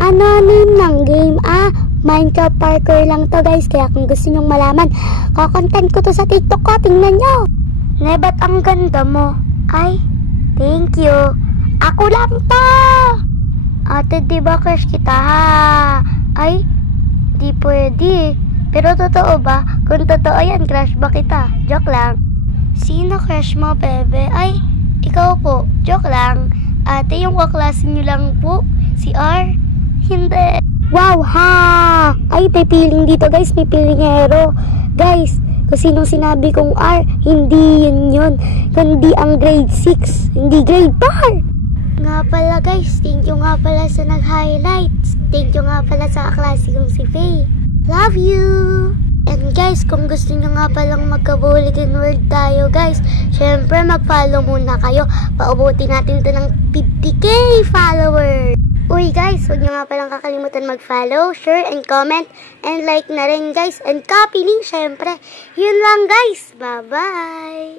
Ano name ng game? Minecraft parkour lang to guys. Kaya kung gusto nyong malaman, kakontent ko to sa TikTok ko. Tingnan nyo. Ba't ang ganda mo? Ay, thank you. Ako lang to. Ate, diba crush kita ha? Ay, di pwede. Pero totoo ba? Kung totoo yan, crush ba kita? Joke lang. Sino crush mo, bebe? Ay, ikaw po. Joke lang. Ate, yung kaklase nyo lang po. Si R? Hindi. Wow, ha! Ay, may feeling dito, guys. May feeling hero. Guys, kung sinong sinabi kong R, hindi yun. Kundi ang grade 6. Hindi grade 4. Nga pala, guys. Thank you nga pala sa nag-highlights. Thank you nga pala sa kaklase kong si Faye. Love you! And guys, kung gusto nyo nga palang magka-bulletin world tayo guys, syempre mag-follow muna kayo. Paubutin natin to ng 50k followers. Uy guys, huwag nyo nga palang kakalimutan mag-follow, share, and comment, and like na rin guys, and copy link syempre. Yun lang guys, bye-bye!